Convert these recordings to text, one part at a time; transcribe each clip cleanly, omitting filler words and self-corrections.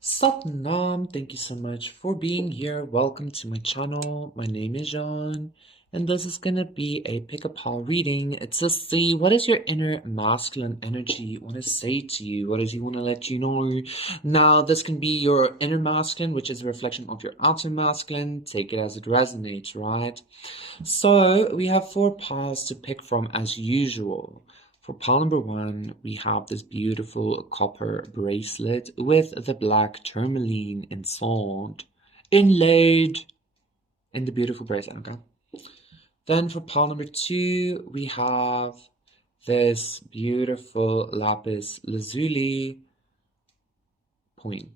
Satnam, thank you so much for being here. Welcome to my channel. My name is John, and this is gonna be a pick-a-paw reading. It's to see what is your inner masculine energy want to say to you. What does he want to let you know? Now, this can be your inner masculine, which is a reflection of your outer masculine. Take it as it resonates, right? So we have four paths to pick from as usual. For pile number one, we have this beautiful copper bracelet with the black tourmaline inside, inlaid in the beautiful bracelet, okay? Then for pile number two, we have this beautiful lapis lazuli point.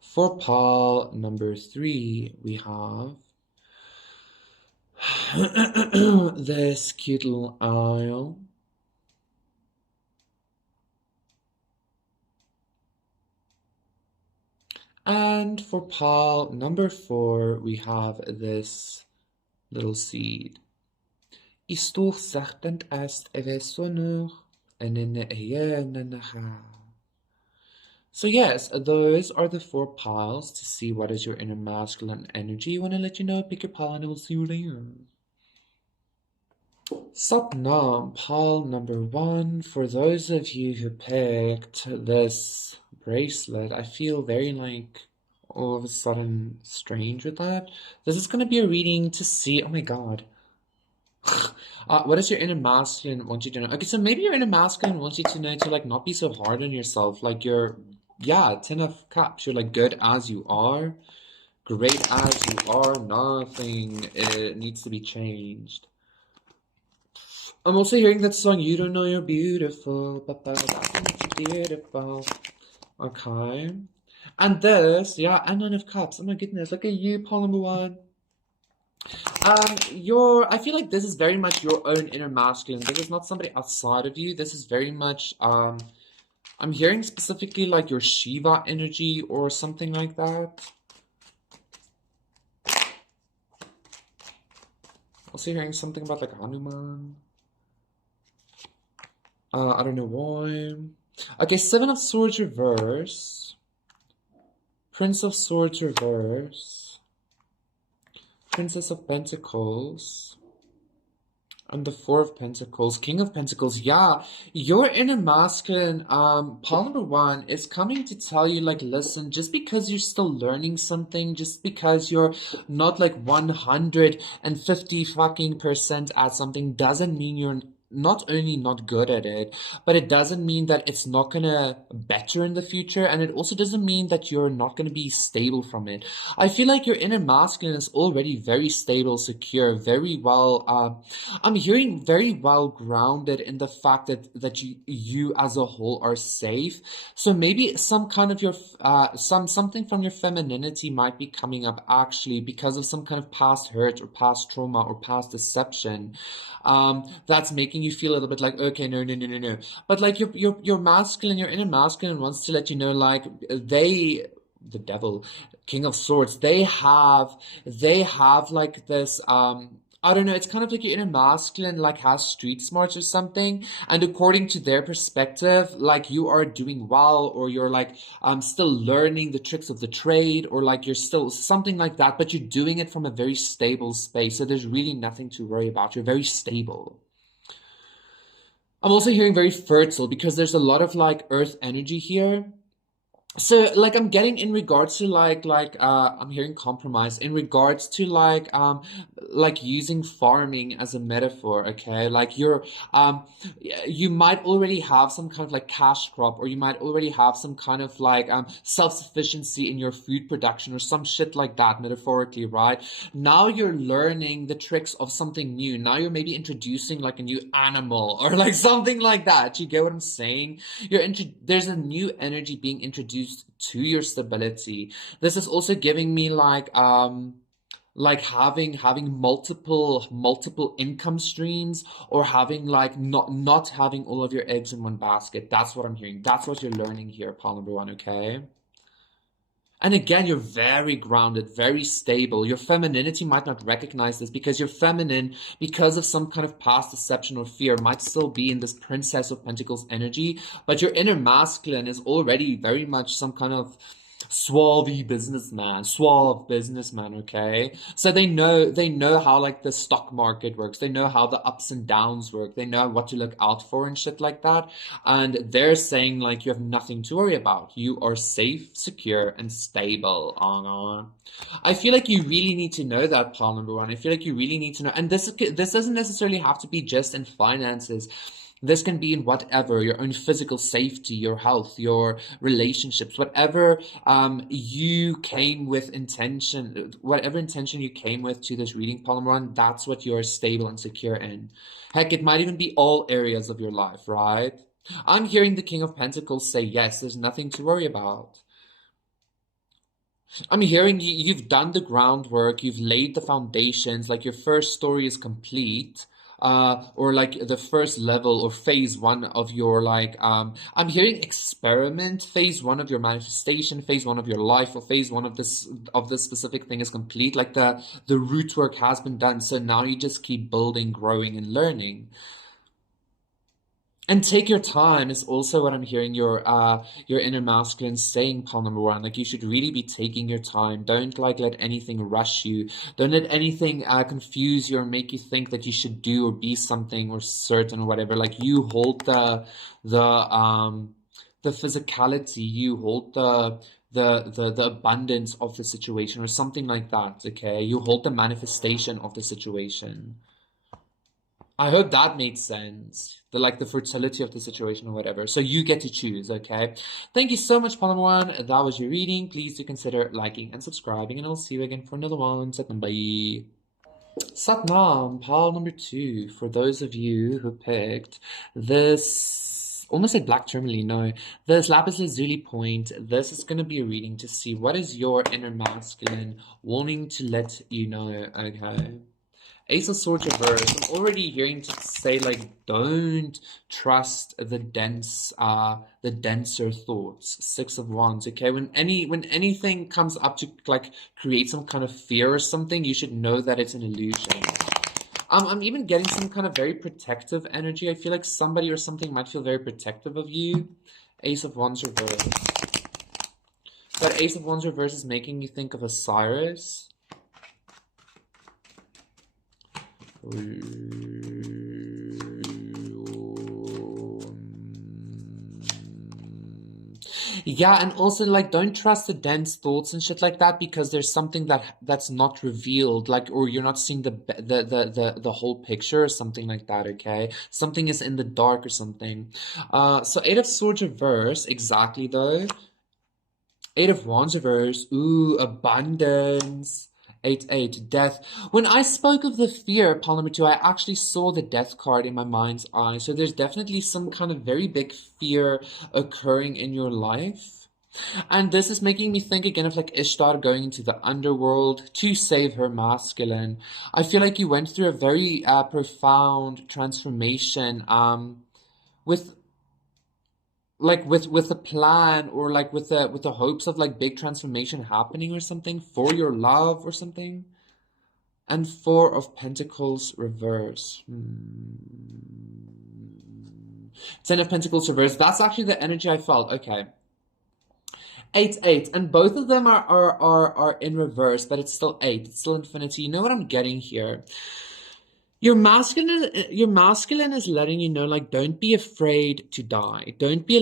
For pile number three, we have this cute little owl. And for pile number four, we have this little seed. Istour serpent est evesonur enene. So yes, those are the four piles to see what is your inner masculine energy. I want to let you know, pick your pile and we'll see you there. Satnam, pile number one. For those of you who picked this bracelet, I feel very all of a sudden strange with that. This is going to be a reading to see, oh my god. What does your inner masculine want you to know? Okay, so maybe your inner masculine wants you to know to not be so hard on yourself. Yeah, 10 of cups. You're good as you are. Great as you are. Nothing needs to be changed. I'm also hearing that song, You Don't Know You're Beautiful. You're beautiful. Okay. And this, yeah, and 9 of cups. Oh my goodness, look at you, pile number one. I feel like this is very much your own inner masculine. This is not somebody outside of you. This is very much, I'm hearing specifically your Shiva energy or something like that. Also hearing something about Hanuman. I don't know why. Okay, 7 of Swords reverse. Prince of Swords reverse. Princess of Pentacles. And the 4 of Pentacles, King of Pentacles. Yeah, your inner masculine, pile number one is coming to tell you, listen, just because you're still learning something, just because you're not 150 fucking percent at something, doesn't mean you're not only not good at it, but it doesn't mean that it's not gonna better in the future, and it also doesn't mean that you're not gonna be stable from it. I feel like your inner masculine is already very stable, secure, very well, I'm hearing very well grounded in the fact that you as a whole are safe. So maybe some kind of your something from your femininity might be coming up actually because of some kind of past hurt or past trauma or past deception. That's making you feel a little bit okay, no. But your masculine, your inner masculine wants to let you know the devil, King of Swords, they have this I don't know, it's kind of like your inner masculine has street smarts or something, and according to their perspective, you are doing well, or you're still learning the tricks of the trade, or you're still something like that, but you're doing it from a very stable space, so there's really nothing to worry about. You're very stable. I'm also hearing very fertile because there's a lot of earth energy here. So I'm getting in regards to I'm hearing compromise in regards to using farming as a metaphor, okay? You might already have some kind of cash crop, or you might already have some kind of self-sufficiency in your food production or some shit like that, metaphorically, right? Now you're learning the tricks of something new. Now you're maybe introducing a new animal or something like that. You get what I'm saying? There's a new energy being introduced to your stability. This is also giving me having multiple income streams, or having not having all of your eggs in one basket. That's what I'm hearing. That's what you're learning here, pile number one, okay? And again, you're very grounded, very stable. Your femininity might not recognize this because you're feminine, because of some kind of past deception or fear, might still be in this Princess of Pentacles energy, but your inner masculine is already very much some kind of suave businessman, okay? So they know how like the stock market works. They know how the ups and downs work. They know what to look out for and shit like that. And they're saying like you have nothing to worry about. You are safe, secure, and stable. Oh no. I feel like you really need to know that, pal number one. I feel like you really need to know. And this doesn't necessarily have to be just in finances. This can be in whatever, your own physical safety, your health, your relationships, whatever you came with intention, whatever intention you came with to this reading, Palmeron, that's what you're stable and secure in. Heck, it might even be all areas of your life, right? I'm hearing the King of Pentacles say, yes, there's nothing to worry about. I'm hearing you've done the groundwork, you've laid the foundations, like your first story is complete. Or like the first level or phase one of your like I'm hearing experiment, phase one of your manifestation, phase one of your life, or phase one of this specific thing is complete. Like the root work has been done, so now you just keep building, growing, and learning. And take your time is also what I'm hearing your inner masculine saying, Paul number one. Like you should really be taking your time. Don't like let anything rush you. Don't let anything confuse you or make you think that you should do or be something or certain or whatever. Like you hold the physicality, you hold the abundance of the situation or something like that. Okay, you hold the manifestation of the situation. I hope that made sense. The fertility of the situation or whatever. So you get to choose, okay? Thank you so much, Palm One. That was your reading. Please do consider liking and subscribing, and I'll see you again for another one. Satnam, bye. Satnam, pile number 2. For those of you who picked this, almost like black tourmaline, no. This lapis lazuli point. This is going to be a reading to see what is your inner masculine wanting to let you know, okay? Ace of Swords reverse. I'm already hearing to say like don't trust the denser thoughts. 6 of Wands. Okay, when anything comes up to like create some kind of fear or something, you should know that it's an illusion. I'm even getting some kind of very protective energy. I feel like somebody or something might feel very protective of you. Ace of Wands reverse. That Ace of Wands reverse is making me think of Osiris. Yeah, and also like don't trust the dense thoughts and shit like that because there's something that's not revealed, like, or you're not seeing the whole picture or something like that. Okay, something is in the dark or something. So 8 of Swords reverse, exactly though. 8 of Wands reverse. Ooh, abundance. 8, death. When I spoke of the fear, pile number 2, I actually saw the death card in my mind's eye. So there's definitely some kind of very big fear occurring in your life. And this is making me think again of like Ishtar going into the underworld to save her masculine. I feel like you went through a very profound transformation with a plan or like with the hopes of like big transformation happening or something for your love or something. And 4 of Pentacles reverse. 10 of Pentacles reverse. That's actually the energy I felt. Okay. 8, and both of them are in reverse, but it's still 8. It's still infinity. You know what I'm getting here? Your masculine is letting you know, like, don't be afraid to die. Don't be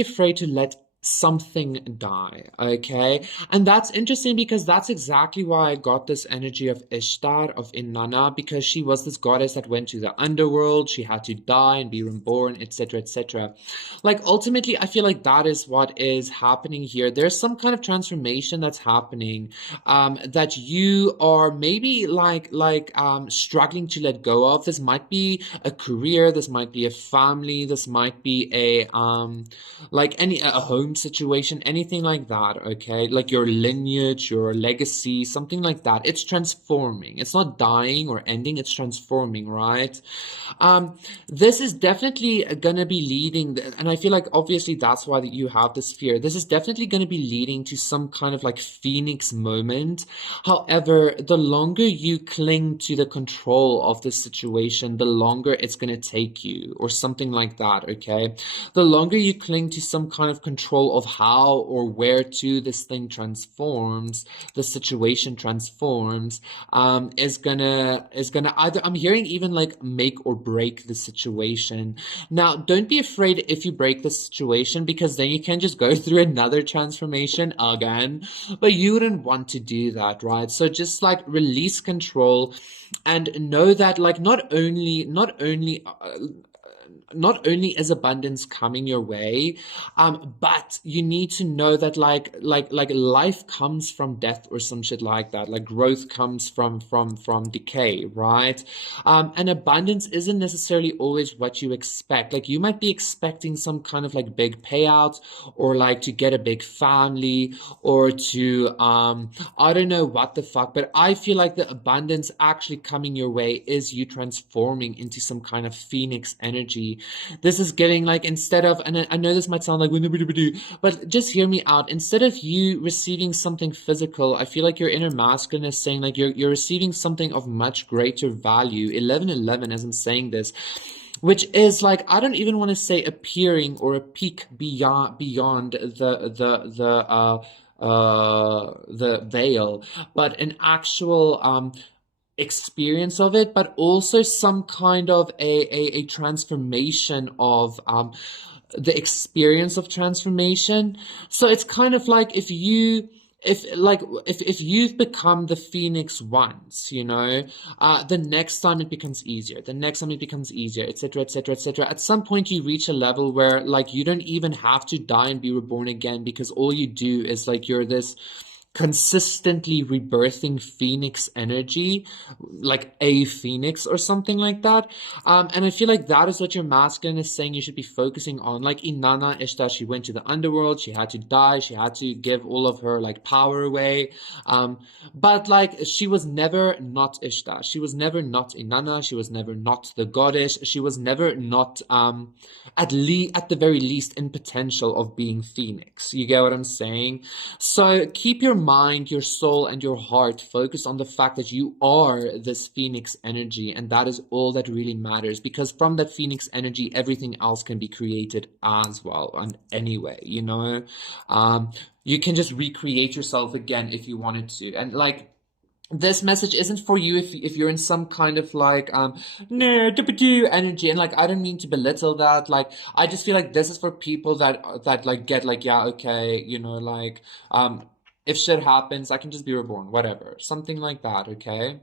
afraid to let something die, okay? And that's interesting because that's exactly why I got this energy of Ishtar, of Inanna, because she was this goddess that went to the underworld, she had to die and be reborn, etc., etc. Like, ultimately, I feel like that is what is happening here. There's some kind of transformation that's happening, that you are maybe struggling to let go of. This might be a career, this might be a family, this might be a home situation, anything like that, okay? Like your lineage, your legacy, something like that. It's transforming. It's not dying or ending, it's transforming, right? This is definitely gonna be leading, and I feel like obviously that's why you have this fear. This is definitely gonna be leading to some kind of like phoenix moment. However, the longer you cling to the control of the situation, the longer it's gonna take you, or something like that, okay? The longer you cling to some kind of control of how or where to this thing transforms, the situation transforms, is gonna either, I'm hearing even like make or break the situation. Now, don't be afraid if you break the situation, because then you can just go through another transformation again, but you wouldn't want to do that, right? So just like release control and know that like not only is abundance coming your way, but you need to know that like life comes from death or some shit like that. Like growth comes from decay, right? And abundance isn't necessarily always what you expect. Like you might be expecting some kind of like big payout, or like to get a big family, or to I don't know what the fuck, but I feel like the abundance actually coming your way is you transforming into some kind of phoenix energy. This is giving like, instead of, and I know this might sound like, but just hear me out. Instead of you receiving something physical, I feel like your inner masculine is saying like you're receiving something of much greater value. 1111, as I'm saying this, which is like, I don't even want to say appearing or a peak beyond the veil, but an actual experience of it, but also some kind of a transformation of the experience of transformation. So it's kind of like, if you've become the phoenix once, the next time it becomes easier, the next time it becomes easier, etc., etc., etc. At some point you reach a level where like you don't even have to die and be reborn again, because all you do is like you're this consistently rebirthing phoenix energy, like a phoenix or something like that. And I feel like that is what your masculine is saying you should be focusing on. Like Inanna Ishtar, she went to the underworld, she had to die, she had to give all of her like power away. But like she was never not Ishtar. She was never not Inanna. She was never not the goddess. She was never not at the very least in potential of being phoenix. You get what I'm saying? So keep your mind, your soul, and your heart focused on the fact that you are this phoenix energy, and that is all that really matters, because from that phoenix energy everything else can be created as well. And anyway, you can just recreate yourself again if you wanted to. And like, this message isn't for you if you're in some kind of like no energy, and like I don't mean to belittle that. Like I just feel like this is for people that like get like, yeah, okay, like if shit happens, I can just be reborn, whatever, something like that, okay?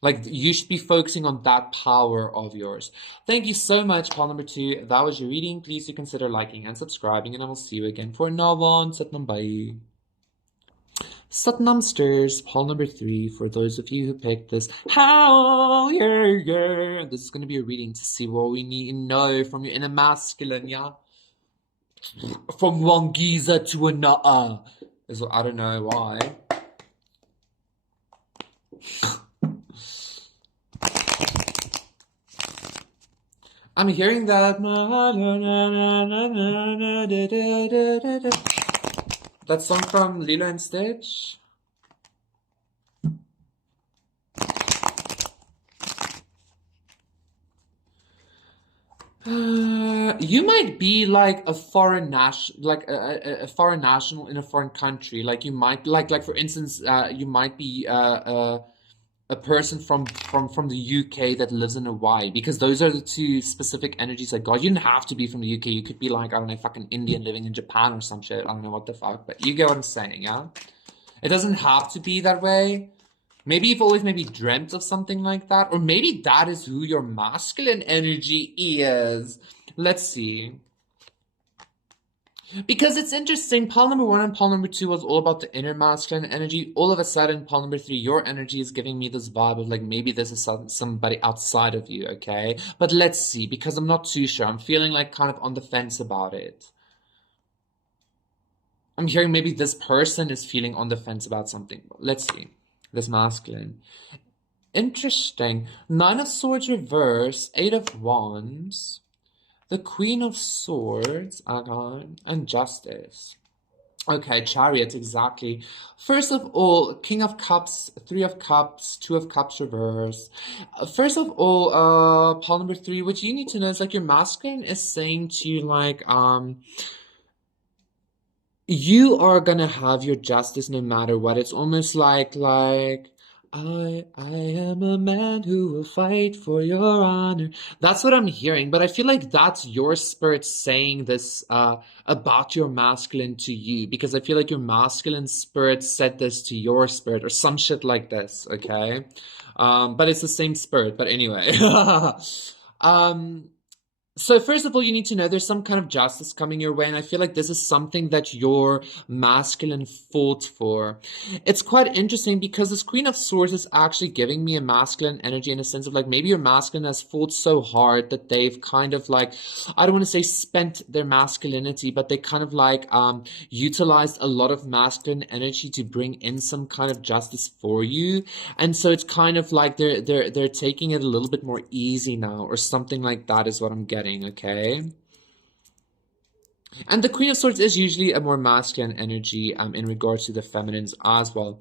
Like you should be focusing on that power of yours. Thank you so much, Paul number 2. That was your reading. Please do consider liking and subscribing, and I will see you again for another one. Satnam, bye. Satnamsters, Paul number 3, for those of you who picked this. Howl, yeah. This is going to be a reading to see what we need to know from your inner masculine, yeah? From one geezer to another. I don't know why. I'm hearing that. That song from Lilo and Stitch. You might be like a foreign a foreign national in a foreign country. Like you might like for instance, you might be a person from the UK that lives in Hawaii, because those are the two specific energies I got. You didn't have to be from the UK. You could be like, I don't know, fucking Indian living in Japan or some shit. I don't know what the fuck, but you get what I'm saying, yeah? It doesn't have to be that way. Maybe you've always maybe dreamt of something like that, or maybe that is who your masculine energy is. Let's see. Because it's interesting, Paul number 1 and Paul number 2 was all about the inner masculine energy. All of a sudden, Paul number 3, your energy is giving me this vibe of like, maybe this is somebody outside of you, okay? But let's see, because I'm not too sure. I'm feeling like kind of on the fence about it. I'm hearing maybe this person is feeling on the fence about something. Let's see. This masculine. Interesting. Nine of Swords reverse, Eight of Wands, the Queen of Swords, okay, and Justice. Okay, Chariot, exactly. First of all, King of Cups, Three of Cups, Two of Cups reverse. First of all, pile number 3, what you need to know is like your masculine is saying to you like, you are gonna have your justice no matter what. It's almost like I am a man who will fight for your honor. That's what I'm hearing, but I feel like that's your spirit saying this about your masculine to you, because I feel like your masculine spirit said this to your spirit or some shit like this, okay? But it's the same spirit, but anyway. um so first of all, you need to know there's some kind of justice coming your way, and I feel like this is something that your masculine fought for. It's quite interesting because this Queen of Swords is actually giving me a masculine energy in a sense of like maybe your masculine has fought so hard that they've kind of like, I don't want to say spent their masculinity, but they kind of like utilized a lot of masculine energy to bring in some kind of justice for you. And so it's kind of like they're taking it a little bit more easy now, or something like that is what I'm getting. Okay. And the Queen of Swords is usually a more masculine energy in regards to the feminines as well.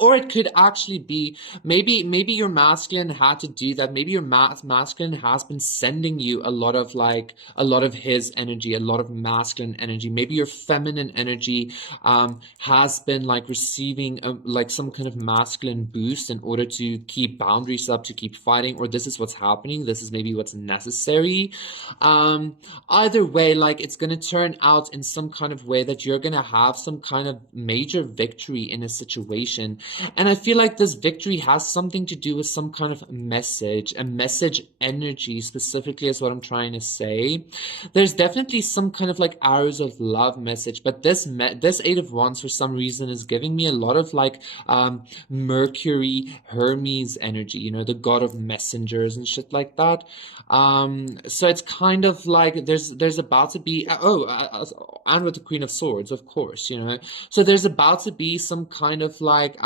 Or it could actually be maybe your masculine had to do that. Maybe your masculine has been sending you a lot of his energy, a lot of masculine energy. Maybe your feminine energy has been like receiving like some kind of masculine boost in order to keep boundaries up, to keep fighting, or this is what's happening. This is maybe what's necessary. Either way, like it's gonna turn out in some kind of way that you're gonna have some kind of major victory in a situation. And I feel like this victory has something to do with some kind of message, a message energy specifically is what I'm trying to say. There's definitely some kind of like arrows of love message, but this Eight of Wands for some reason is giving me a lot of like Mercury, Hermes energy, you know, the god of messengers and shit like that. So it's kind of like there's about to be and with the Queen of Swords, of course, you know. So there's about to be some kind of like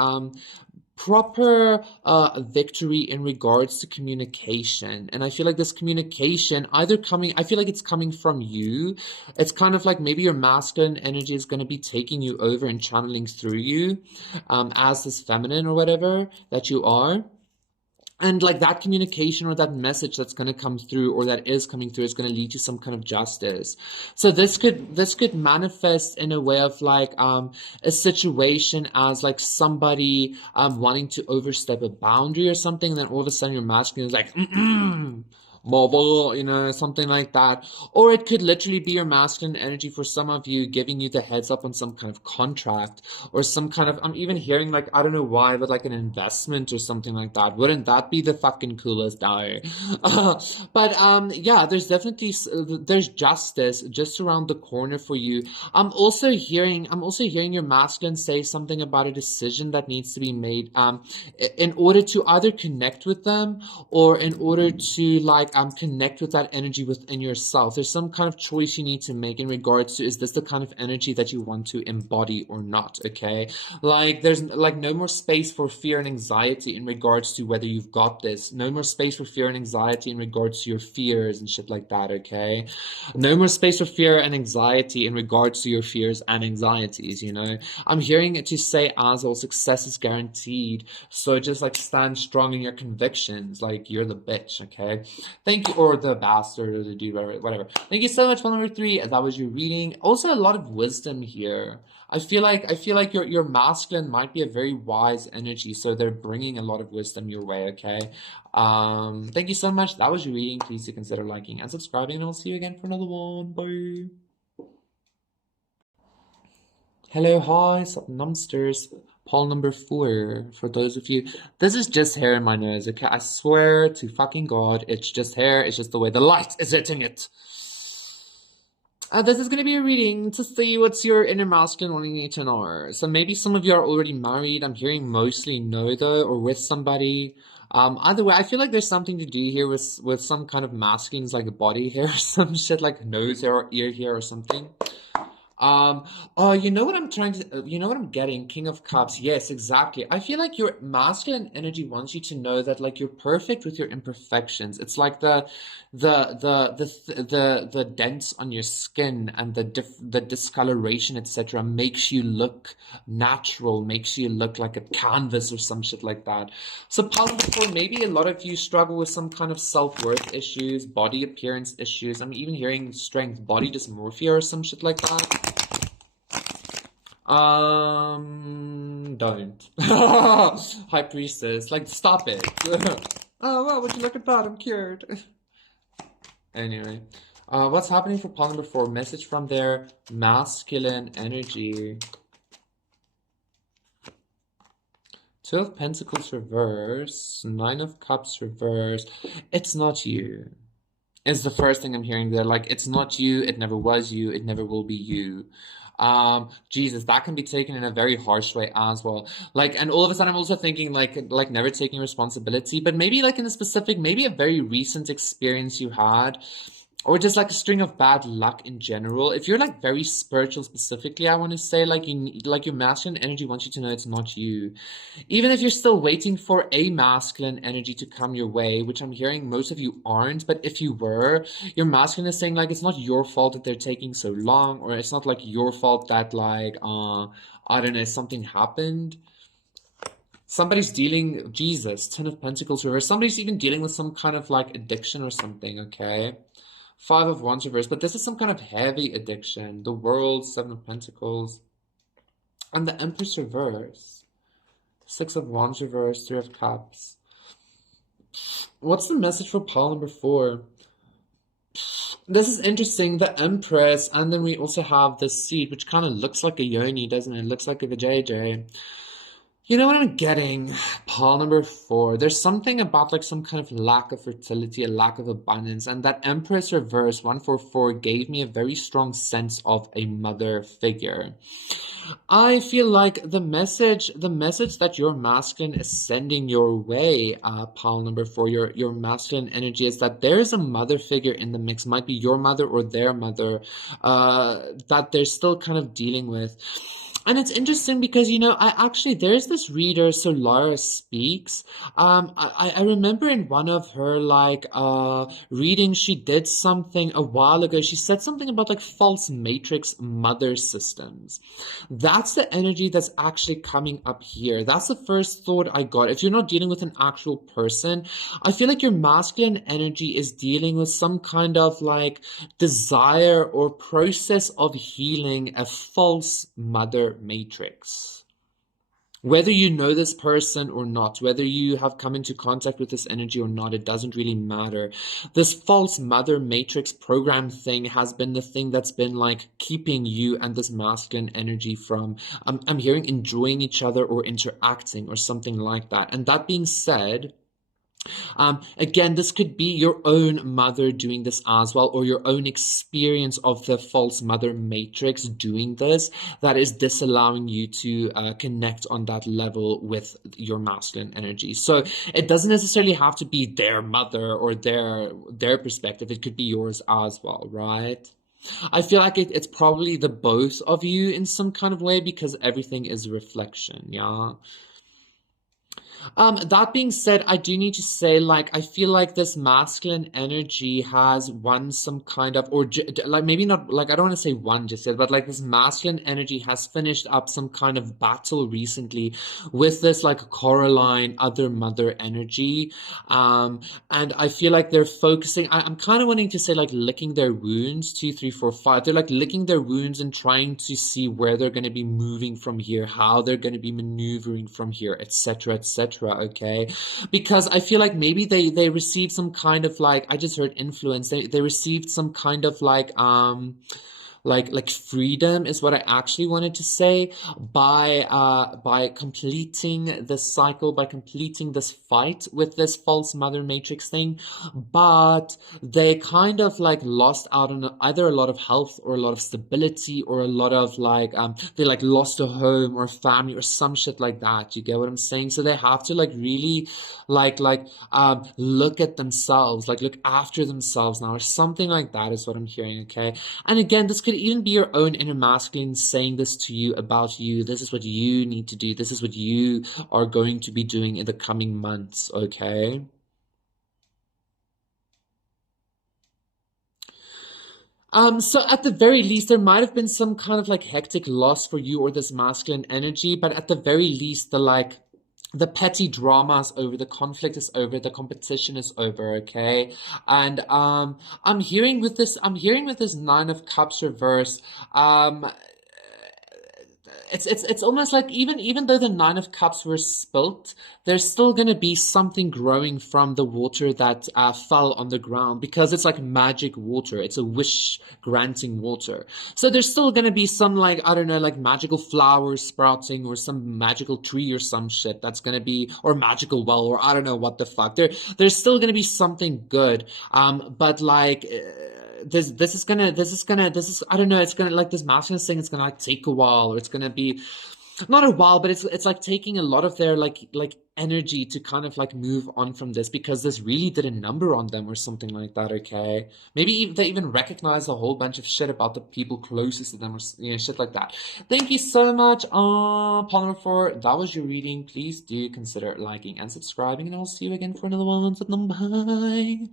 proper victory in regards to communication. And I feel like this communication I feel like it's coming from you. It's kind of like maybe your masculine energy is going to be taking you over and channeling through you as this feminine or whatever that you are. And like that communication or that message that's going to come through or that is coming through is going to lead to some kind of justice. So this could manifest in a way of like a situation as like somebody wanting to overstep a boundary or something, and then all of a sudden your masculine is like mobile, you know, something like that. Or it could literally be your masculine energy for some of you giving you the heads up on some kind of contract or some kind of, I'm even hearing like, I don't know why, but like an investment or something like that. Wouldn't that be the fucking coolest die? But yeah, there's definitely, there's justice just around the corner for you. I'm also hearing your masculine say something about a decision that needs to be made in order to either connect with them or in order to like connect with that energy within yourself. There's some kind of choice you need to make in regards to, is this the kind of energy that you want to embody or not, okay? Like there's like no more space for fear and anxiety in regards to whether you've got this. No more space for fear and anxiety in regards to your fears and shit like that, okay? No more space for fear and anxiety in regards to your fears and anxieties, you know? I'm hearing it to say as well, success is guaranteed. So just like stand strong in your convictions, like you're the bitch, okay? Thank you, or the bastard, or the dude, whatever. Thank you so much for number 3. That was your reading. Also, a lot of wisdom here. I feel like your masculine might be a very wise energy, so they're bringing a lot of wisdom your way. Okay. Thank you so much. That was your reading. Please do consider liking and subscribing, and I'll see you again for another one. Bye. Hello, hi, sup, numsters. Poll number 4, for those of you. This is just hair in my nose, okay? I swear to fucking God, it's just hair. It's just the way the light is hitting it. This is going to be a reading to see what's your inner masculine wanting you to know. So maybe some of you are already married. I'm hearing mostly no, though, or with somebody. Either way, I feel like there's something to do here with some kind of masculines, like body hair or some shit, like nose hair or ear hair or something. Um, oh, you know what I'm trying to, you know what I'm getting? King of Cups. Yes, exactly. I feel like your masculine energy wants you to know that like you're perfect with your imperfections. It's like the dents on your skin and the discoloration, etc., makes you look natural, makes you look like a canvas or some shit like that. So, Paul, before maybe a lot of you struggle with some kind of self-worth issues, body appearance issues. I'm even hearing strength, body dysmorphia or some shit like that. Don't. High Priestess, like, stop it. Oh, well, would you look at that? I'm cured. Anyway, what's happening for Paul number 4? Message from their masculine energy. Two of Pentacles reverse, Nine of Cups reverse. It's not you. Is the first thing I'm hearing there. Like, it's not you, it never was you, it never will be you. Jesus, that can be taken in a very harsh way as well. Like, and all of a sudden I'm also thinking like never taking responsibility, but maybe like in a specific, maybe a very recent experience you had, or just like a string of bad luck in general. If you're like very spiritual specifically, I want to say like like your masculine energy wants you to know it's not you. Even if you're still waiting for a masculine energy to come your way, which I'm hearing most of you aren't, but if you were, your masculine is saying like it's not your fault that they're taking so long, or it's not like your fault that like I don't know, something happened. Somebody's dealing, Jesus, Ten of Pentacles reverse. Somebody's even dealing with some kind of like addiction or something, okay? Five of Wands reverse, but this is some kind of heavy addiction. The World, Seven of Pentacles, and the Empress reverse. Six of Wands reverse, Three of Cups. What's the message for pile number 4? This is interesting, the Empress, and then we also have the Seed, which kind of looks like a yoni, doesn't it? It looks like a vajayjay. You know what I'm getting? Pile number 4. There's something about like some kind of lack of fertility, a lack of abundance, and that Empress reverse 144 gave me a very strong sense of a mother figure. I feel like the message that your masculine is sending your way, pile number 4, your masculine energy, is that there is a mother figure in the mix, might be your mother or their mother, that they're still kind of dealing with. And it's interesting because, you know, there's this reader, Solara Speaks. I remember in one of her, like, readings, she did something a while ago. She said something about, like, false matrix mother systems. That's the energy that's actually coming up here. That's the first thought I got. If you're not dealing with an actual person, I feel like your masculine energy is dealing with some kind of, like, desire or process of healing a false mother matrix. Whether you know this person or not, whether you have come into contact with this energy or not, it doesn't really matter. This false mother matrix program thing has been the thing that's been like keeping you and this masculine energy from, I'm hearing, enjoying each other or interacting or something like that. And that being said, again, this could be your own mother doing this as well, or your own experience of the false mother matrix doing this that is disallowing you to connect on that level with your masculine energy. So it doesn't necessarily have to be their mother or their perspective. It could be yours as well, right? I feel like it's probably the both of you in some kind of way because everything is reflection, yeah? That being said, I do need to say, like, I feel like this masculine energy has won some kind of, or like maybe not, like, I don't want to say won just yet, but like this masculine energy has finished up some kind of battle recently with this, like, Coraline, other mother energy. And I feel like they're focusing, I'm kind of wanting to say, like, licking their wounds, 2, 3, 4, 5. They're like licking their wounds and trying to see where they're going to be moving from here, how they're going to be maneuvering from here, etc., etc. Okay, because I feel like maybe they received some kind of, like, I just heard influence, they received some kind of like freedom is what I actually wanted to say by completing this cycle, by completing this fight with this false mother matrix thing. But they kind of like lost out on either a lot of health or a lot of stability or a lot of like they like lost a home or family or some shit like that. You get what I'm saying? So they have to like really like look at themselves, like look after themselves now or something like that is what I'm hearing. Okay, and again, this could could even be your own inner masculine saying this to you about you. This is what you need to do. This is what you are going to be doing in the coming months, okay? So at the very least, there might have been some kind of like hectic loss for you or this masculine energy, but at the very least, the petty drama is over, the conflict is over, the competition is over, okay? And I'm hearing with this Nine of Cups reverse, um it's almost like even though the Nine of Cups were spilt, there's still gonna be something growing from the water that fell on the ground because it's like magic water. It's a wish granting water. So there's still gonna be some like I don't know like magical flowers sprouting or some magical tree or some shit that's gonna be or magical well or I don't know what the fuck. There's still gonna be something good. But like. This is I don't know, it's gonna like this masculine thing, it's gonna like take a while, or it's gonna be not a while, but it's like taking a lot of their like energy to kind of like move on from this because this really did a number on them or something like that, okay? Maybe they even recognize a whole bunch of shit about the people closest to them or shit like that. Thank you so much, Paul number 4. That was your reading. Please do consider liking and subscribing, and I'll see you again for another one. So, bye.